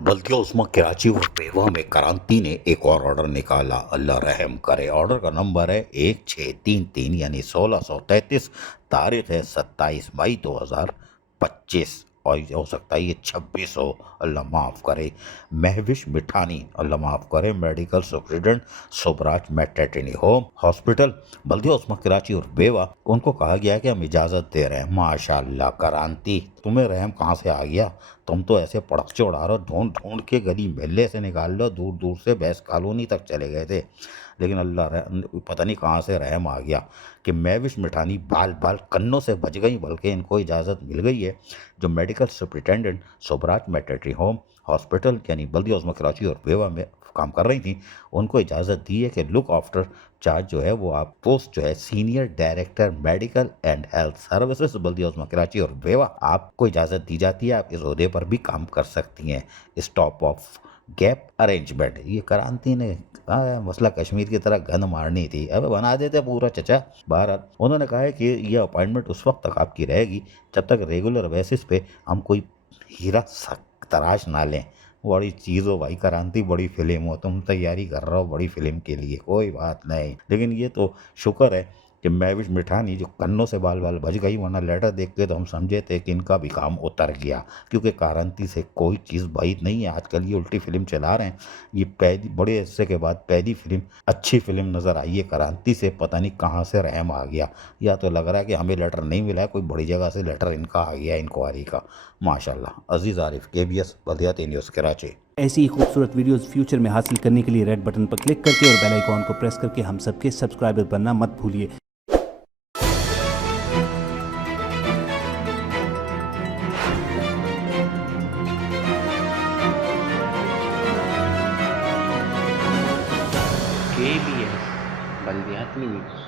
बल्कि उस्मा कराची और पेवा में क्रांति ने एक और ऑर्डर निकाला। अल्लाह रहम करे। ऑर्डर का नंबर है 1633 यानी 1633। तारीख है 27 मई 2025 और हो सकता है ये 26 हो, अल्लाह माफ़ करे। महविश मिठानी अल्लाह माफ़ करे, medical superintendent Sobhraj maternity home hospital Baldia Uzma Karachi और बेवा, उनको कहा गया है कि हम इजाज़त दे रहे हैं। माशाल्लाह क्रांति, तुम्हें रहम कहाँ से आ गया? तुम तो ऐसे पड़कचे उड़ा रहे हो, ढूंढ ढूंढ के गली मेले से निकाल लो, दूर दूर से बैस कॉलोनी तक चले गए थे, लेकिन पता नहीं कहाँ से रहम आ गया कि महविश मिठानी बाल बाल कन्नों से बच गई, बल्कि इनको इजाज़त मिल गई है। जो medical superintendent Sobhraj maternity home hospital यानी बल्दिया उस्मा कराची और बेवा में काम कर रही थी, उनको इजाज़त दी है कि लुक आफ्टर चार्ज जो है वो आप पोस्ट जो है senior director medical and health services Baldia Uzma Karachi और बेवा, आपको इजाज़त दी जाती है, आप इस ओहदे पर भी काम कर सकती हैं। स्टॉप ऑफ गैप अरेंजमेंट, ये क्रांति ने मसला कश्मीर की तरह गन मारनी थी, अब बना देते पूरा चचा। बहरहाल उन्होंने कहा है कि ये अपॉइंटमेंट उस वक्त तक आपकी रहेगी जब तक रेगुलर बेसिस पे हम कोई हीरा तराश ना लें। बड़ी चीज़ हो भाई क्रांति, बड़ी फिल्म हो, तुम तैयारी कर रहे हो बड़ी फिल्म के लिए, कोई बात नहीं, लेकिन ये तो शुक्र है कि महविश मिठानी जो कन्नों से बाल बाल बच गई, वरना लेटर देख के तो हम समझे थे कि इनका भी काम उतर गया, क्योंकि क्रांति से कोई चीज़ बाहित नहीं है। आजकल ये उल्टी फिल्म चला रहे हैं, ये पहली बड़े अरसे के बाद पहली फिल्म अच्छी फिल्म नज़र आई है क्रांति से। पता नहीं कहाँ से रहम आ गया, या तो लग रहा है कि हमें लेटर नहीं मिला है, कोई बड़ी जगह से लेटर इनका आ गया इंक्वायरी का। माशाल्लाह। अजीज़ आरिफ, KBS बल्दिया न्यूज़ कराची। ऐसी ही खूबसूरत वीडियोस फ्यूचर में हासिल करने के लिए रेड बटन पर क्लिक करके और बेल आइकॉन को प्रेस करके हम सबके सब्सक्राइबर बनना मत भूलिए। KBS Baldiyat news.